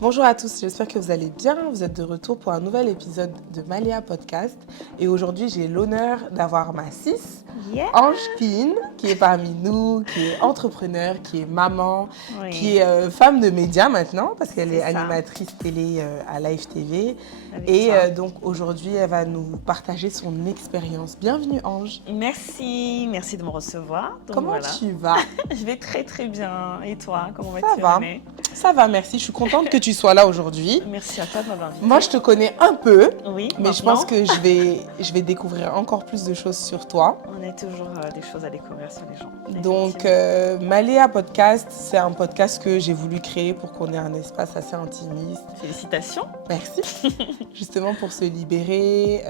Bonjour à tous, j'espère que vous allez bien. Vous êtes de retour pour un nouvel épisode de Maléa Podcast. Et aujourd'hui, j'ai l'honneur d'avoir ma sis, Yeah. Ange Pin, qui est parmi nous, qui est entrepreneur, qui est maman, Oui. qui est femme de médias maintenant, parce qu'elle est C'est ça. animatrice télé à Live TV. Avec Et toi. donc aujourd'hui, elle va nous partager son expérience. Bienvenue Ange. Merci de me recevoir. Donc, Comment voilà. tu vas? Je vais très bien. Et toi, comment Ça vas-tu, va. René? Ça va, merci. Je suis contente que tu sois là aujourd'hui. Merci à toi de m'avoir invitée. Moi, je te connais un peu, Oui, mais je pense que je vais découvrir encore plus de choses sur toi. On a toujours des choses à découvrir sur les gens. Donc, Maléa Podcast, c'est un podcast que j'ai voulu créer pour qu'on ait un espace assez intimiste. Félicitations. Merci. Justement pour se libérer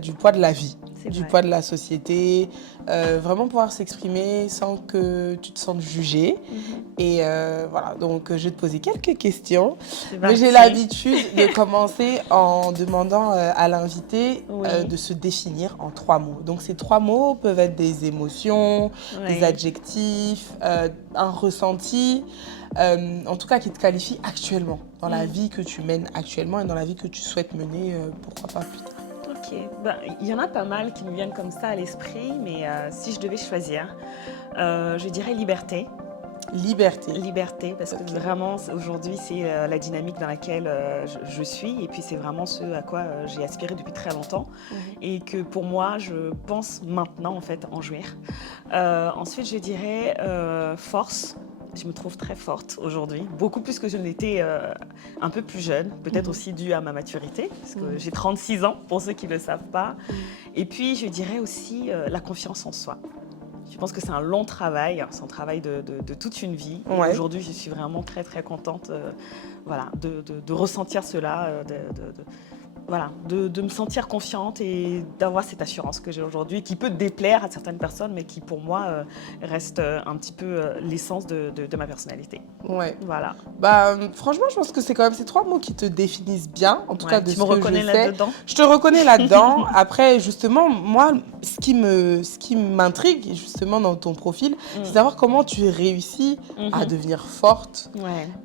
du poids de la vie, du poids de la société, vraiment pouvoir s'exprimer sans que tu te sentes jugée. Et voilà, donc je vais te poser quelques questions. Mais j'ai l'habitude de commencer en demandant à l'invité de se définir en 3 mots. Donc ces 3 mots peuvent être des émotions, des adjectifs, un ressenti, en tout cas qui te qualifie actuellement, dans la vie que tu mènes actuellement et dans la vie que tu souhaites mener, pourquoi pas plus tard. Ok, il y en a pas mal qui me viennent comme ça à l'esprit, mais si je devais choisir, je dirais liberté. Liberté, parce que vraiment, aujourd'hui, c'est la dynamique dans laquelle je suis. Et puis, c'est vraiment ce à quoi j'ai aspiré depuis très longtemps. Et que pour moi, je pense maintenant, en fait, en jouir. Ensuite, je dirais force. Je me trouve très forte aujourd'hui, beaucoup plus que je ne l'étais un peu plus jeune, peut-être aussi dû à ma maturité, parce que j'ai 36 ans, pour ceux qui ne le savent pas. Et puis, je dirais aussi la confiance en soi. Je pense que c'est un long travail, c'est un travail de toute une vie. Et aujourd'hui, je suis vraiment très, très contente de ressentir cela, de me sentir confiante et d'avoir cette assurance que j'ai aujourd'hui, qui peut déplaire à certaines personnes, mais qui pour moi reste un petit peu l'essence de ma personnalité. Ouais. Voilà. Franchement, je pense que c'est quand même ces 3 mots qui te définissent bien, en tout cas de ce que je sais. Tu me reconnais là-dedans? Je te reconnais là-dedans. Après, justement, moi, ce qui m'intrigue justement dans ton profil, c'est savoir comment tu réussis à devenir forte.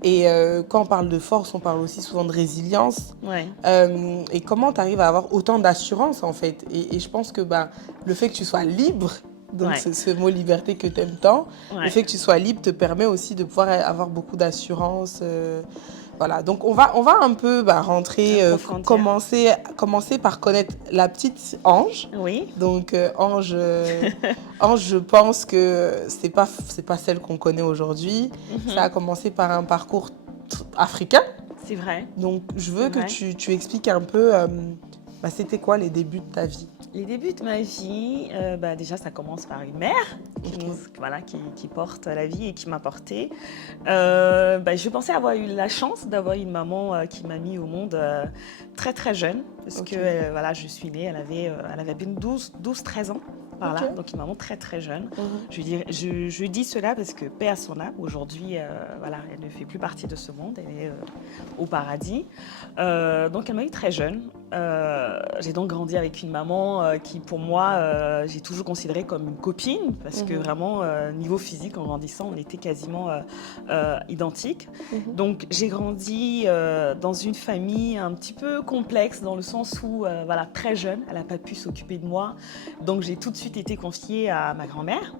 Et quand on parle de force, on parle aussi souvent de résilience. Et comment tu arrives à avoir autant d'assurance, en fait. Et je pense que le fait que tu sois libre, donc ce mot liberté que tu aimes tant, le fait que tu sois libre te permet aussi de pouvoir avoir beaucoup d'assurance. Voilà, donc on va un peu rentrer, commencer par connaître la petite Ange. Oui. Donc Ange, je pense que c'est pas celle qu'on connaît aujourd'hui. Ça a commencé par un parcours africain. C'est vrai. Donc je veux que tu expliques un peu, c'était quoi les débuts de ta vie? Les débuts de ma vie, déjà ça commence par une mère qui porte la vie et qui m'a portée. Je pensais avoir eu la chance d'avoir une maman qui m'a mis au monde très très jeune, parce que je suis née, elle avait à peine 12-13 ans. Voilà, donc une maman très très jeune. Je dis cela parce que paix à son âme, aujourd'hui, elle ne fait plus partie de ce monde, elle est au paradis. Donc elle m'a eu très jeune. J'ai donc grandi avec une maman qui, pour moi, j'ai toujours considérée comme une copine, parce que vraiment, niveau physique, en grandissant, on était quasiment identiques. Donc j'ai grandi dans une famille un petit peu complexe, dans le sens où, très jeune, elle n'a pas pu s'occuper de moi. Donc j'ai tout de suite été confiée à ma grand-mère,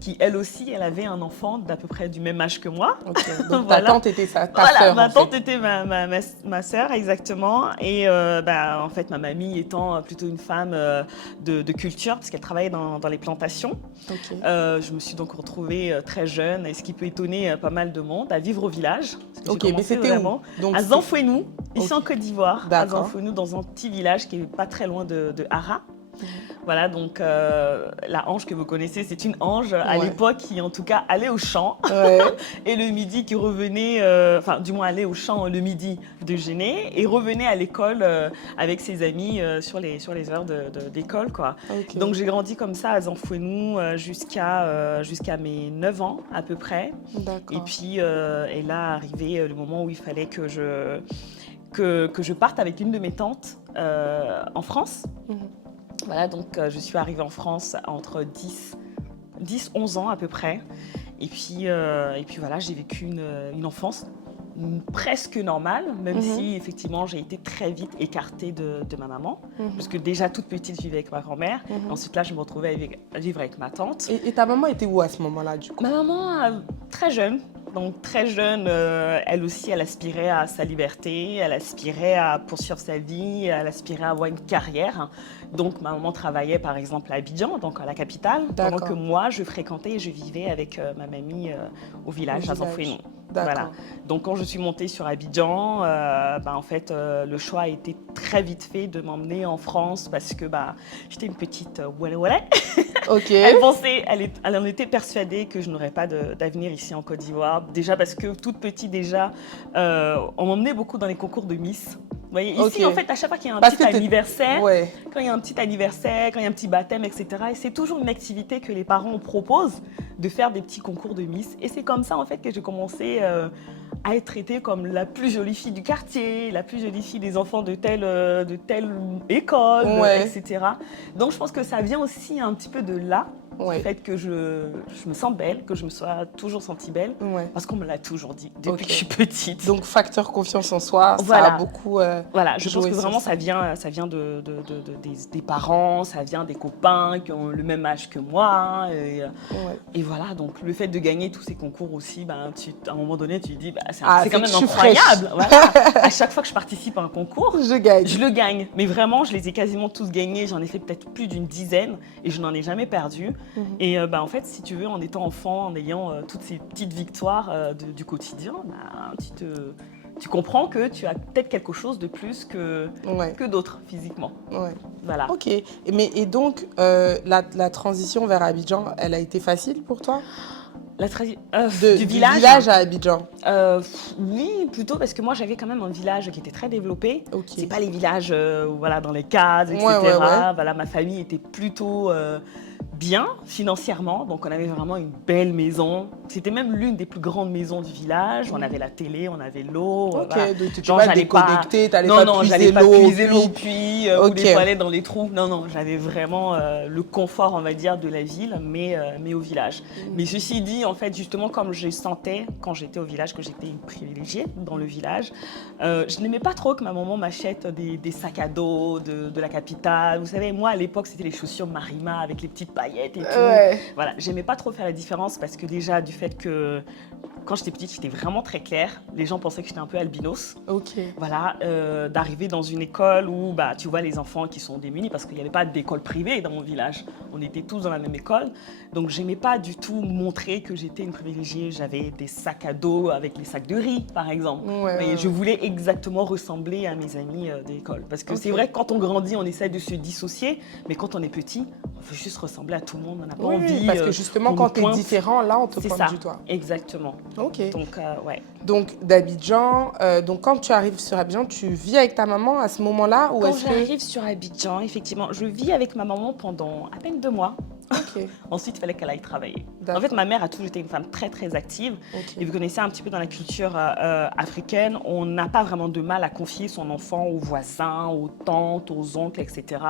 qui elle aussi, elle avait un enfant d'à peu près du même âge que moi. Donc ta tante était ta sœur. Ma tante était ma sœur, exactement. Et en fait, ma mamie étant plutôt une femme de culture, parce qu'elle travaillait dans les plantations. Je me suis donc retrouvée très jeune, et ce qui peut étonner pas mal de monde, à vivre au village. Mais c'était vraiment où? À Zanfouénou, ici en Côte d'Ivoire. À D'accord. Zanfouénou, dans un petit village qui n'est pas très loin de Hara. Voilà, donc la Ange que vous connaissez, c'est une Ange à l'époque qui, en tout cas, allait au champ. Et le midi, qui revenait, du moins allait au champ le midi, déjeuner, et revenait à l'école avec ses amis sur les heures d'école, quoi. Donc j'ai grandi comme ça à Zanfouénou jusqu'à mes 9 ans à peu près. Et puis est là arrivé le moment où il fallait que je parte avec une de mes tantes en France. Voilà, donc je suis arrivée en France entre 10-11 ans à peu près. Et puis voilà, j'ai vécu une enfance presque normale, même si effectivement j'ai été très vite écartée de ma maman, parce que déjà toute petite je vivais avec ma grand-mère, ensuite là je me retrouvais à vivre avec ma tante. Et ta maman était où à ce moment-là du coup? Ma maman, très jeune. Donc très jeune, elle aussi, elle aspirait à sa liberté, elle aspirait à poursuivre sa vie, elle aspirait à avoir une carrière. Donc ma maman travaillait par exemple à Abidjan, donc à la capitale, pendant que moi je fréquentais et je vivais avec ma mamie au village, à Zanfouénon. Voilà. Donc quand je suis montée sur Abidjan, en fait le choix a été très vite fait de m'emmener en France parce que j'étais une petite wallé. Okay. Elle en était persuadée que je n'aurais pas d'avenir ici en Côte d'Ivoire. Déjà parce que toute petite on m'emmenait beaucoup dans les concours de Miss. Vous voyez, ici, en fait, à chaque fois qu'il y a un petit anniversaire, quand il y a un petit anniversaire, quand il y a un petit baptême, etc., et c'est toujours une activité que les parents proposent de faire des petits concours de Miss. Et c'est comme ça, en fait, que j'ai commencé à être traitée comme la plus jolie fille du quartier, la plus jolie fille des enfants de telle école, etc. Donc, je pense que ça vient aussi un petit peu de là. Le fait que je me sens belle, que je me sois toujours sentie belle, parce qu'on me l'a toujours dit depuis que je suis petite. Donc facteur confiance en soi, ça a beaucoup voilà, je pense que vraiment ça vient des parents, ça vient des copains qui ont le même âge que moi. Et voilà, donc le fait de gagner tous ces concours aussi, à un moment donné, tu te dis, c'est quand même incroyable. Voilà. À chaque fois que je participe à un concours, je le gagne. Mais vraiment, je les ai quasiment tous gagnés. J'en ai fait peut-être plus d'une dizaine et je n'en ai jamais perdu. Et en fait, si tu veux, en étant enfant, en ayant toutes ces petites victoires du quotidien, tu comprends que tu as peut-être quelque chose de plus que d'autres physiquement. Voilà. Ok. Et donc, la transition vers Abidjan, elle a été facile pour toi? Du village à Abidjan? Oui, plutôt parce que moi j'avais quand même un village qui était très développé. C'est pas les villages dans les cases, etc. Voilà, ma famille était plutôt bien financièrement, donc on avait vraiment une belle maison. C'était même l'une des plus grandes maisons du village. On avait la télé, on avait l'eau. Donc tu n'étais pas déconnectée, tu n'allais pas puiser l'eau au puits ou des toilettes dans les trous. Non, j'avais vraiment le confort, on va dire, de la ville, mais au village. Mais ceci dit, en fait, justement, comme je sentais quand j'étais au village que j'étais une privilégiée dans le village, je n'aimais pas trop que ma maman m'achète des sacs à dos de la capitale. Vous savez, moi, à l'époque, c'était les chaussures Marima avec les petites paillettes et tout. Voilà, j'aimais pas trop faire la différence parce que déjà, du fait que quand j'étais petite, j'étais vraiment très claire. Les gens pensaient que j'étais un peu albinos. Voilà, d'arriver dans une école où tu vois les enfants qui sont démunis parce qu'il n'y avait pas d'école privée dans mon village. On était tous dans la même école. Donc, j'aimais pas du tout montrer que j'étais une privilégiée. J'avais des sacs à dos avec les sacs de riz, par exemple. Et je voulais exactement ressembler à mes amis d'école. Parce que c'est vrai que quand on grandit, on essaie de se dissocier. Mais quand on est petit, on veut juste ressembler à tout le monde. On n'a pas envie. Parce que justement, quand tu es différent, là, on te pointe du doigt. Exactement. Ok. Donc, Donc, d'Abidjan, quand tu arrives sur Abidjan, tu vis avec ta maman à ce moment-là? Quand j'arrive sur Abidjan, effectivement, je vis avec ma maman pendant à peine 2 mois. Ensuite, il fallait qu'elle aille travailler. En fait, ma mère a toujours été une femme très, très active. Et vous connaissez un petit peu dans la culture africaine, on n'a pas vraiment de mal à confier son enfant aux voisins, aux tantes, aux oncles, etc.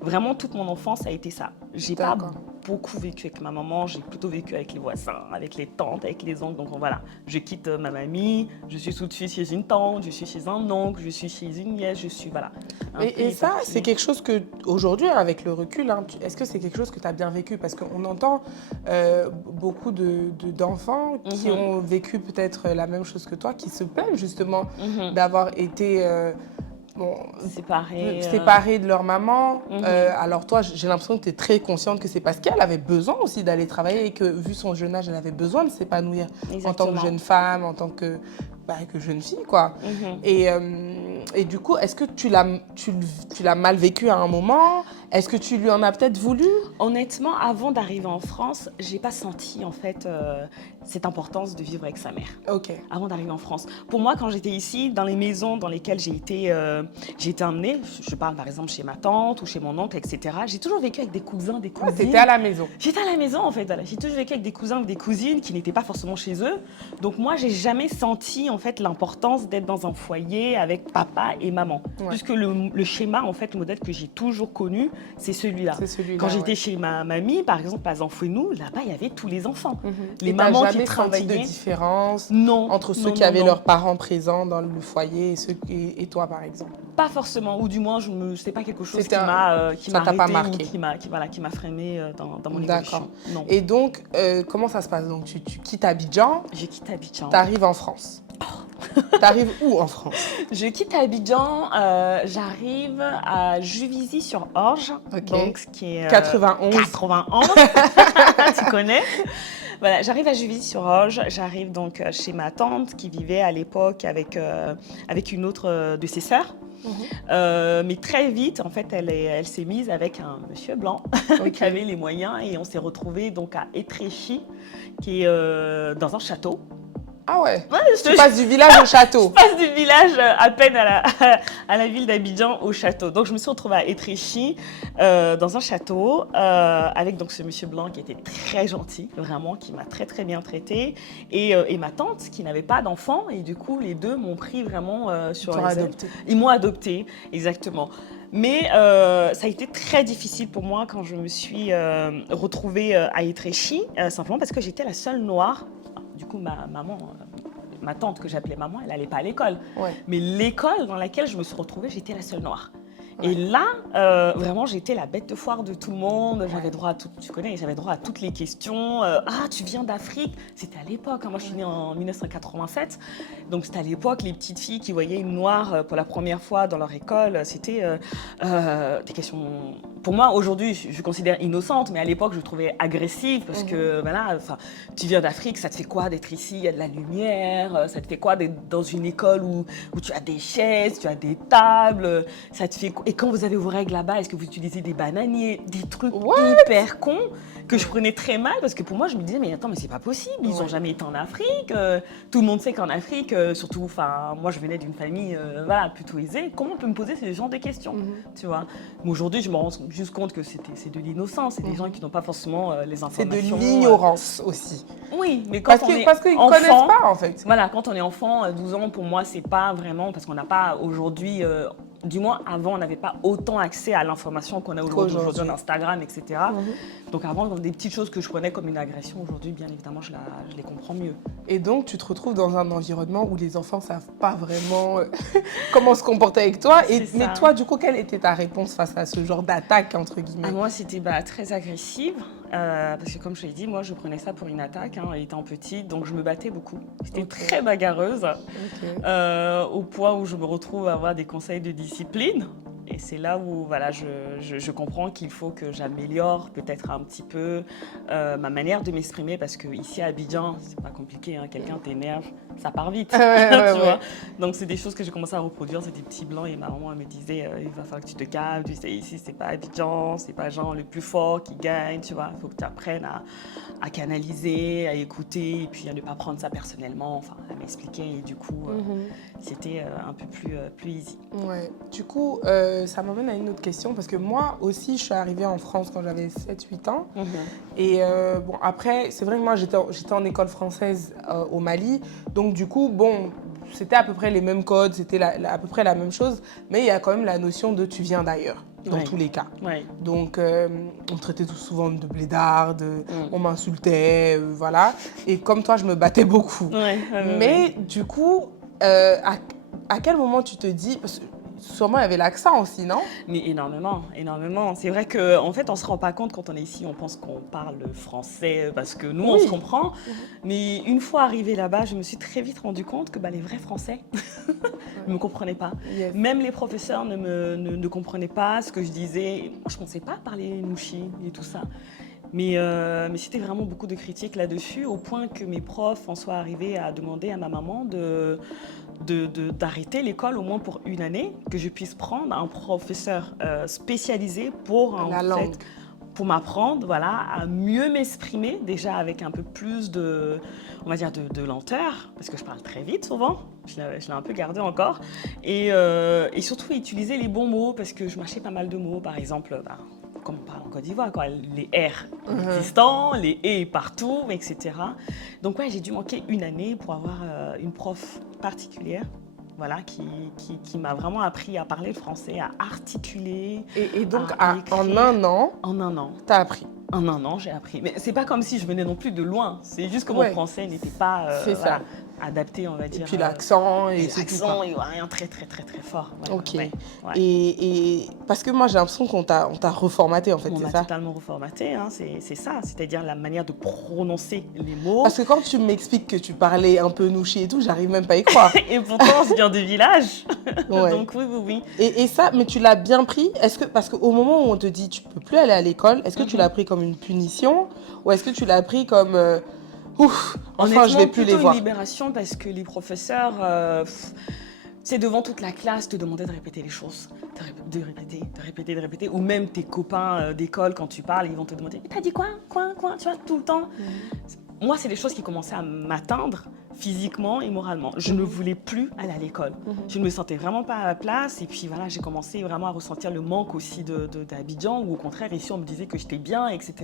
Vraiment, toute mon enfance a été ça. J'ai pas beaucoup vécu avec ma maman, j'ai plutôt vécu avec les voisins, avec les tantes, avec les oncles. Donc voilà, je quitte ma mamie, je suis tout de suite chez une tante, je suis chez un oncle, je suis chez une nièce, je suis voilà. Et ça, c'est quelque chose que aujourd'hui, avec le recul, est-ce que c'est quelque chose que tu as bien vécu? Parce qu'on entend beaucoup d'enfants qui ont vécu peut-être la même chose que toi, qui se plaignent justement d'avoir été séparés de leur maman. Alors toi, j'ai l'impression que tu es très consciente que c'est parce qu'elle avait besoin aussi d'aller travailler et que vu son jeune âge, elle avait besoin de s'épanouir en tant que jeune femme, en tant que jeune fille, quoi. Et du coup, est-ce que tu l'as mal vécu à un moment? Est-ce que tu lui en as peut-être voulu? Honnêtement, avant d'arriver en France, j'ai pas senti en fait cette importance de vivre avec sa mère. Avant d'arriver en France. Pour moi, quand j'étais ici, dans les maisons dans lesquelles j'ai été amenée, je parle par exemple chez ma tante ou chez mon oncle, etc. J'ai toujours vécu avec des cousins, des cousines. T'étais à la maison? J'étais à la maison en fait. Voilà. J'ai toujours vécu avec des cousins ou des cousines qui n'étaient pas forcément chez eux. Donc moi, j'ai jamais senti en fait l'importance d'être dans un foyer avec papa et maman. Puisque le schéma, en fait, le modèle que j'ai toujours connu, c'est celui-là. C'est celui-là. Quand j'étais chez ma mamie, par exemple, à Zanfouenou, là-bas, il y avait tous les enfants. Les Et mamans t'as qui jamais travaillaient. senti de différence Non. entre ceux non, qui non, avaient non. leurs parents présents dans le foyer et toi, par exemple? Pas forcément, ou du moins, c'est pas quelque chose C'était qui m'a ça t'a pas arrêté marqué. ou qui m'a freiné dans mon D'accord. évolution. Non. Et donc, comment ça se passe? Donc, tu quittes Abidjan, Je quitte Abidjan. t'arrives en France. T'arrives où en France? Je quitte Abidjan, j'arrive à Juvisy-sur-Orge, Ok. donc ce qui est 91. 91. Tu connais? Voilà, j'arrive à Juvisy-sur-Orge, j'arrive donc chez ma tante qui vivait à l'époque avec une autre de ses sœurs. Mais très vite, en fait, elle s'est mise avec un monsieur blanc qui avait les moyens et on s'est retrouvés donc à Étréchy, qui est dans un château. Ah ouais, Ouais, tu passes du village au château. Je passe du village à peine à la ville d'Abidjan au château. Donc je me suis retrouvée à Étréchy dans un château avec donc ce monsieur blanc qui était très gentil, vraiment, qui m'a très très bien traitée et ma tante qui n'avait pas d'enfant et du coup les deux m'ont pris vraiment sur les ailes. Ils m'ont adoptée, exactement. Mais ça a été très difficile pour moi quand je me suis retrouvée à Étréchy, simplement parce que j'étais la seule noire. Du coup, ma tante que j'appelais maman, elle n'allait pas à l'école. Ouais. Mais l'école dans laquelle je me suis retrouvée, j'étais la seule noire. Ouais. Et là, vraiment, j'étais la bête de foire de tout le monde. J'avais droit à tout, tu connais, j'avais droit à toutes les questions. Ah, tu viens d'Afrique? C'était à l'époque. Hein, moi, je suis née en 1987. Donc, c'était à l'époque, les petites filles qui voyaient une noire pour la première fois dans leur école. C'était des questions, pour moi, aujourd'hui, je considère innocentes. Mais à l'époque, je trouvais agressives parce que, voilà, tu viens d'Afrique, ça te fait quoi d'être ici? Il y a de la lumière. Ça te fait quoi d'être dans une école où tu as des chaises, tu as des tables? Ça te fait quoi? Et quand vous avez vos règles là-bas, est-ce que vous utilisez des bananiers, des trucs hyper cons que je prenais très mal parce que pour moi je me disais mais attends mais c'est pas possible, ils ont jamais été en Afrique, tout le monde sait qu'en Afrique, surtout, enfin moi je venais d'une famille voilà, plutôt aisée, comment on peut me poser ce genre de questions, tu vois? Mais aujourd'hui je me rends juste compte que c'est de l'innocence, c'est des gens qui n'ont pas forcément les informations. C'est de l'ignorance aussi. Oui, mais quand parce on est qu'ils ne enfant, connaissent pas en fait. Voilà, quand on est enfant, 12 ans, pour moi c'est pas vraiment parce qu'on n'a pas aujourd'hui. Du moins, avant, on n'avait pas autant accès à l'information qu'on a aujourd'hui, en Instagram, etc. Donc avant, des petites choses que je prenais comme une agression, aujourd'hui, bien évidemment, je les comprends mieux. Et donc, tu te retrouves dans un environnement où les enfants ne savent pas vraiment comment se comporter avec toi. Mais toi, du coup, quelle était ta réponse face à ce genre d'attaque, entre guillemets? Moi, c'était très agressive. Parce que comme je l'ai dit, moi je prenais ça pour une attaque, étant petite, donc je me battais beaucoup. J'étais très bagarreuse, au point où je me retrouve à avoir des conseils de discipline. Et c'est là où voilà, je comprends qu'il faut que j'améliore peut-être un petit peu ma manière de m'exprimer parce qu'ici à Abidjan, c'est pas compliqué, quelqu'un t'énerve, ça part vite. Tu vois. Donc c'est des choses que j'ai commencé à reproduire, c'est des petits blancs et ma maman elle me disait il va falloir que tu te calmes, tu sais, ici c'est pas Abidjan, c'est pas Jean le plus fort qui gagne, tu vois, il faut que tu apprennes à canaliser, à écouter et puis à ne pas prendre ça personnellement, enfin elle m'expliquait et du coup c'était un peu plus easy. Ouais. Du coup, ça m'amène à une autre question parce que moi aussi, je suis arrivée en France quand j'avais 7-8 ans. Et bon, après, c'est vrai que moi, j'étais en école française au Mali. Donc, du coup, bon, c'était à peu près les mêmes codes, c'était à peu près la même chose. Mais il y a quand même la notion de tu viens d'ailleurs, dans tous les cas. Donc, on me traitait tout souvent de blédarde, on m'insultait, voilà. Et comme toi, je me battais beaucoup. Mais du coup, à quel moment tu te dis... Parce que sûrement, il y avait l'accent aussi, non? Mais énormément, énormément. C'est vrai qu'en fait, on ne se rend pas compte quand on est ici, on pense qu'on parle français parce que nous, on se comprend. Mais une fois arrivée là-bas, je me suis très vite rendu compte que les vrais Français ne me comprenaient pas. Même les professeurs ne comprenaient pas ce que je disais. Moi, je ne pensais pas parler mouchi et tout ça. Mais c'était vraiment beaucoup de critiques là-dessus, au point que mes profs en soient arrivés à demander à ma maman d'arrêter l'école au moins pour une année, que je puisse prendre un professeur spécialisé pour m'apprendre à mieux m'exprimer, déjà avec un peu plus de lenteur, parce que je parle très vite souvent, je l'ai un peu gardé encore, et surtout utiliser les bons mots, parce que je mâchais pas mal de mots, par exemple, comme on parle en Côte d'Ivoire, les R existants, les E partout, etc. Donc j'ai dû manquer une année pour avoir une prof particulière voilà, qui m'a vraiment appris à parler le français, à articuler. Et donc, à en écrire. un an, En un an. tu as appris. En un an, j'ai appris. Mais c'est pas comme si je venais non plus de loin. C'est juste que mon Ouais. français n'était pas ça. adapté, on va dire. Et puis l'accent et c'est tout. L'accent est rien très fort. Ouais, Ok. ouais. Et parce que moi, j'ai l'impression qu'on t'a reformaté, en fait, On c'est m'a ça? totalement reformaté, hein, c'est ça. C'est-à-dire la manière de prononcer les mots. Parce que quand tu m'expliques que tu parlais un peu nouchi et tout, j'arrive même pas à y croire. Et pourtant, je viens du village. Ouais. Donc oui. Et ça, mais tu l'as bien pris? Parce qu'au moment où on te dit tu peux plus aller à l'école, est-ce que tu l'as pris comme une punition ou est-ce que tu l'as pris comme ouf, enfin je vais plus les voir? Une libération parce que les professeurs, c'est devant toute la classe te demander de répéter les choses, de répéter, ou même tes copains d'école quand tu parles, ils vont te demander t'as dit quoi, tu vois, tout le temps. Moi, c'est des choses qui commençaient à m'atteindre physiquement et moralement. Je ne voulais plus aller à l'école. Je ne me sentais vraiment pas à ma place. Et puis voilà, j'ai commencé vraiment à ressentir le manque aussi d'Abidjan, où au contraire, ici, on me disait que j'étais bien, etc.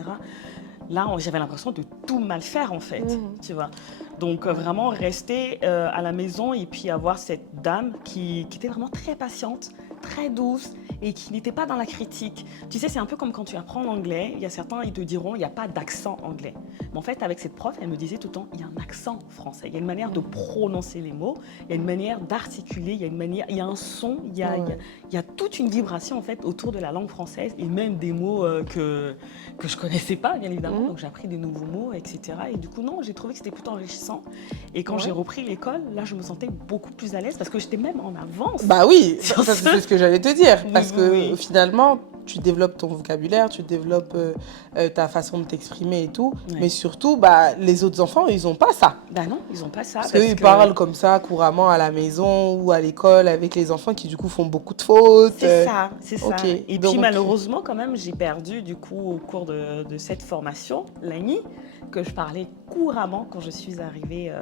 Là, j'avais l'impression de tout mal faire, en fait, tu vois. Donc, vraiment rester à la maison et puis avoir cette dame qui était vraiment très patiente, très douce et qui n'était pas dans la critique. Tu sais, c'est un peu comme quand tu apprends l'anglais. Il y a certains, ils te diront, il n'y a pas d'accent anglais. Mais en fait, avec cette prof, elle me disait tout le temps, il y a un accent français. Il y a une manière de prononcer les mots, il y a une manière d'articuler, il y a un son, il y a toute une vibration, en fait, autour de la langue française et même des mots que je ne connaissais pas, bien évidemment. Donc, j'ai appris des nouveaux mots, etc. Et du coup, non, j'ai trouvé que c'était plutôt enrichissant. Et quand j'ai repris l'école, là, je me sentais beaucoup plus à l'aise parce que j'étais même en avance. Bah oui, ça, c'est ce que j'allais te dire. Parce que Oui. finalement, tu développes ton vocabulaire, tu développes ta façon de t'exprimer et tout. Ouais. Mais surtout, bah, les autres enfants, ils n'ont pas ça. Bah non, ils n'ont pas ça. Parce qu'ils parlent comme ça couramment à la maison ou à l'école avec les enfants qui du coup font beaucoup de fautes. C'est ça. Okay. Et donc, puis malheureusement quand même, j'ai perdu du coup au cours de cette formation, l'ANI, que je parlais couramment quand je suis arrivée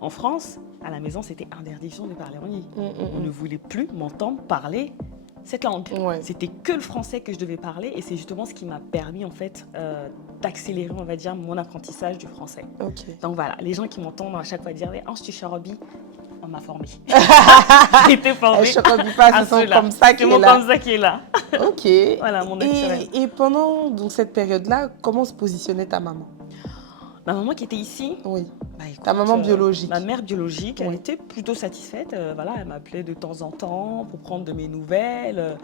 en France. À la maison, c'était interdiction de parler en nid. On ne voulait plus m'entendre parler cette langue. Ouais. C'était que le français que je devais parler et c'est justement ce qui m'a permis en fait d'accélérer, on va dire, mon apprentissage du français. Okay. Donc voilà, les gens qui m'entendent à chaque fois dire « Ange, tu chorobi », on m'a formée. J'ai été formée. C'est comme ça qui est là. Comme ça qui est là. Ok. Voilà, mon naturel. Et pendant donc, cette période-là, comment se positionnait ta maman? Ma maman qui était ici, oui. Bah, écoute, ta maman biologique. Ma mère biologique, elle oui. était plutôt satisfaite. Voilà, elle m'appelait de temps en temps pour prendre de mes nouvelles.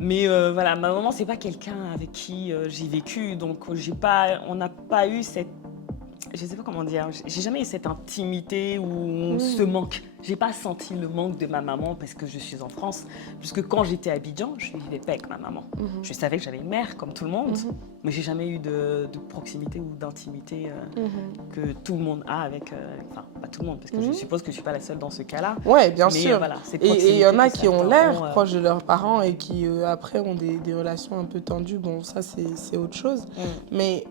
Mais voilà, ma maman, c'est pas quelqu'un avec qui j'ai vécu. Donc, on n'a pas eu cette... Je sais pas comment dire, j'ai jamais eu cette intimité où on se manque. J'ai pas senti le manque de ma maman parce que je suis en France. Puisque quand j'étais à Abidjan, je ne vivais pas avec ma maman. Je savais que j'avais une mère comme tout le monde, mais j'ai jamais eu de proximité ou d'intimité que tout le monde a avec... Enfin, pas tout le monde, parce que je suppose que je suis pas la seule dans ce cas-là. Oui, bien mais, sûr. Voilà, et il y en a qui ont l'air proches de leurs parents et qui après ont des relations un peu tendues. Bon, ça c'est autre chose. Mais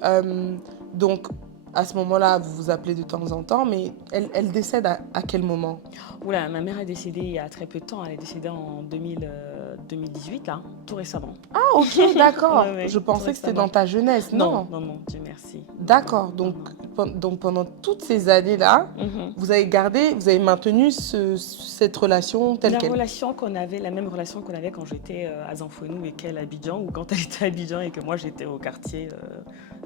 donc... À ce moment-là, vous vous appelez de temps en temps, mais elle décède à quel moment? Oula, ma mère est décédée il y a très peu de temps. Elle est décédée en 2018, là, tout récemment. Ah, ok, d'accord. Ouais, je pensais que c'était dans ta jeunesse, non? Non, Dieu merci. D'accord, donc pendant toutes ces années-là, vous avez maintenu cette relation telle qu'elle? La même relation qu'on avait quand j'étais à Zanfouenou et qu'elle à Abidjan, ou quand elle était à Abidjan et que moi j'étais au quartier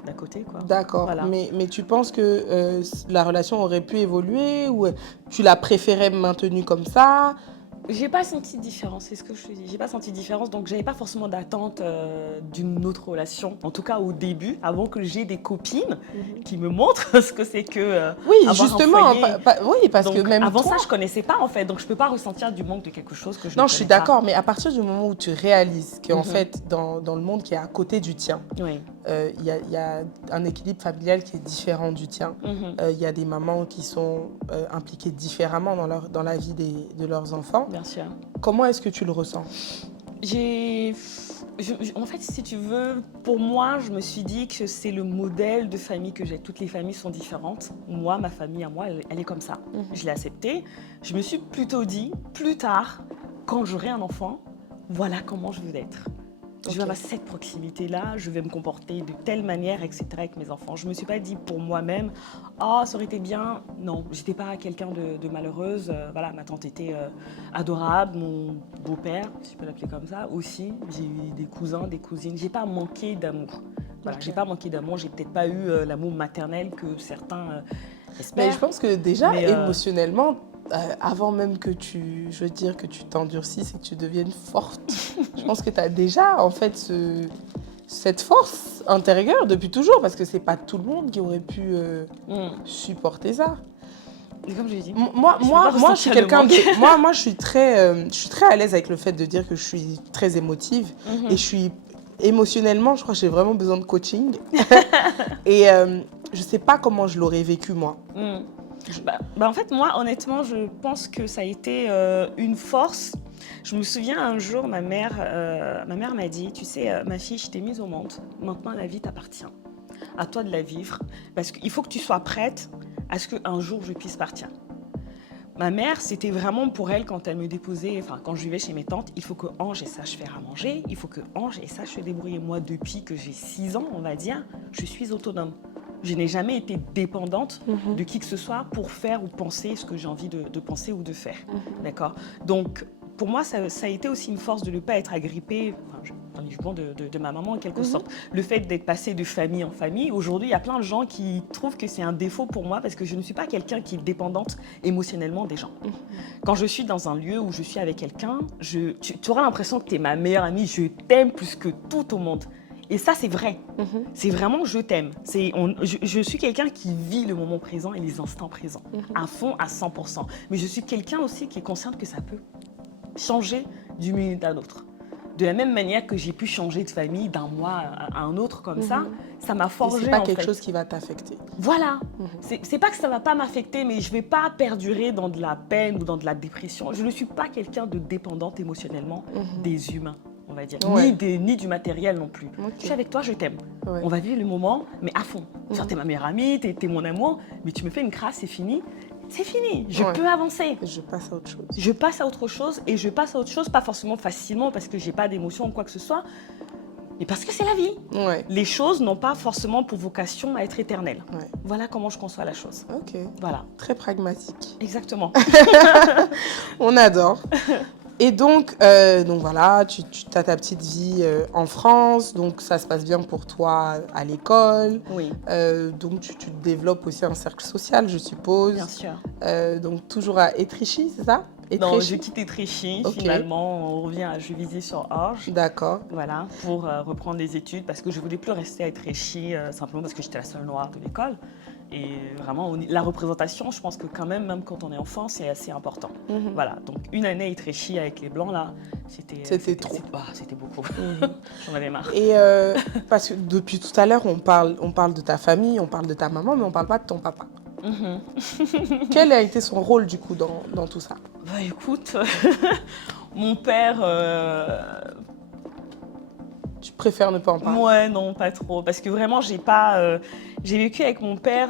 d'à côté, quoi. D'accord, voilà. mais tu penses que la relation aurait pu évoluer ou tu la préférais maintenue comme ça? J'ai pas senti de différence, c'est ce que je te dis. J'ai pas senti de différence, donc j'avais pas forcément d'attente d'une autre relation. En tout cas, au début, avant que j'ai des copines qui me montrent ce que c'est que. Oui, justement. Oui, parce donc, que même avant toi... ça, je connaissais pas en fait, donc je peux pas ressentir du manque de quelque chose que je ne connais pas. Non, je suis d'accord, mais à partir du moment où tu réalises qu'en fait, dans le monde qui est à côté du tien, il y a un équilibre familial qui est différent du tien. Il y a des mamans qui sont impliquées différemment dans la vie de leurs enfants. Bien sûr. Comment est-ce que tu le ressens? En fait, si tu veux, pour moi, je me suis dit que c'est le modèle de famille que j'ai. Toutes les familles sont différentes. Moi, ma famille à moi, elle est comme ça. Je l'ai acceptée. Je me suis plutôt dit, plus tard, quand j'aurai un enfant, voilà comment je veux être. Je veux avoir cette proximité-là, je vais me comporter de telle manière, etc. avec mes enfants. Je ne me suis pas dit pour moi-même, ça aurait été bien. Non, je n'étais pas quelqu'un de malheureuse. Voilà, ma tante était adorable, mon beau-père, si je peux l'appeler comme ça, aussi. J'ai eu des cousins, des cousines. Je n'ai pas manqué d'amour. Voilà, j'ai pas manqué d'amour. J'ai peut-être pas eu l'amour maternel que certains espèrent. Mais je pense que déjà, émotionnellement, avant même que tu t'endurcisses et que tu deviennes forte, je pense que tu as déjà en fait cette force intérieure depuis toujours, parce que c'est pas tout le monde qui aurait pu supporter ça. Et comme je l'ai dit, moi je suis quelqu'un moi je suis très à l'aise avec le fait de dire que je suis très émotive et je suis émotionnellement, je crois que j'ai vraiment besoin de coaching. Et je sais pas comment je l'aurais vécu moi. En fait, moi, honnêtement, je pense que ça a été une force. Je me souviens un jour, ma mère m'a dit, tu sais, ma fille, je t'ai mise au monde. Maintenant, la vie t'appartient. À toi de la vivre. Parce qu'il faut que tu sois prête à ce qu'un jour, je puisse partir. Ma mère, c'était vraiment pour elle, quand elle me déposait, enfin, quand je vivais chez mes tantes, il faut que Ange sache faire à manger, il faut que Ange sache se débrouiller. Moi, depuis que j'ai 6 ans, on va dire, je suis autonome. Je n'ai jamais été dépendante de qui que ce soit pour faire ou penser ce que j'ai envie de penser ou de faire. D'accord ? Donc, pour moi, ça a été aussi une force de ne pas être agrippée, dans les jugements de ma maman en quelque sorte. Le fait d'être passée de famille en famille, aujourd'hui, il y a plein de gens qui trouvent que c'est un défaut pour moi parce que je ne suis pas quelqu'un qui est dépendante émotionnellement des gens. Quand je suis dans un lieu où je suis avec quelqu'un, tu auras l'impression que tu es ma meilleure amie, je t'aime plus que tout au monde. Et ça, c'est vrai. C'est vraiment je t'aime. Je suis quelqu'un qui vit le moment présent et les instants présents, à fond, à 100%. Mais je suis quelqu'un aussi qui est consciente que ça peut changer d'une minute à l'autre. De la même manière que j'ai pu changer de famille d'un mois à un autre comme ça m'a forgé. C'est pas quelque chose qui va t'affecter. Voilà. C'est pas que ça va pas m'affecter, mais je vais pas perdurer dans de la peine ou dans de la dépression. Je ne suis pas quelqu'un de dépendante émotionnellement des humains, on va dire, ni du matériel non plus. Je suis avec toi, je t'aime. On va vivre le moment, mais à fond. T'es ma meilleure amie, t'es mon amour, mais tu me fais une crasse, c'est fini. C'est fini, je peux avancer. Je passe à autre chose. Je passe à autre chose et je passe à autre chose, pas forcément facilement parce que j'ai pas d'émotion ou quoi que ce soit, mais parce que c'est la vie. Les choses n'ont pas forcément pour vocation à être éternelles. Voilà comment je conçois la chose. Ok. Voilà. Très pragmatique. Exactement. On adore. Et donc voilà, tu as ta petite vie en France, donc ça se passe bien pour toi à l'école. Oui. Donc tu te développes aussi un cercle social, je suppose. Bien sûr. Donc toujours à Étréchy, c'est ça ? Non, je quitte Étréchy. Finalement, on revient à Juvisy-sur-Orge. D'accord. Voilà, pour reprendre les études, parce que je ne voulais plus rester à Étréchy, simplement parce que j'étais la seule noire de l'école. Et vraiment, la représentation, je pense que quand même quand on est enfant, c'est assez important. Voilà, donc une année à Étréchy avec les Blancs, là, c'était trop. C'était beaucoup. J'en avais marre. Et parce que depuis tout à l'heure, on parle de ta famille, on parle de ta maman, mais on ne parle pas de ton papa. Quel a été son rôle, du coup, dans tout ça ? Écoute, mon père... Tu préfères ne pas en parler ? Ouais, non, pas trop. Parce que vraiment, j'ai vécu avec mon père,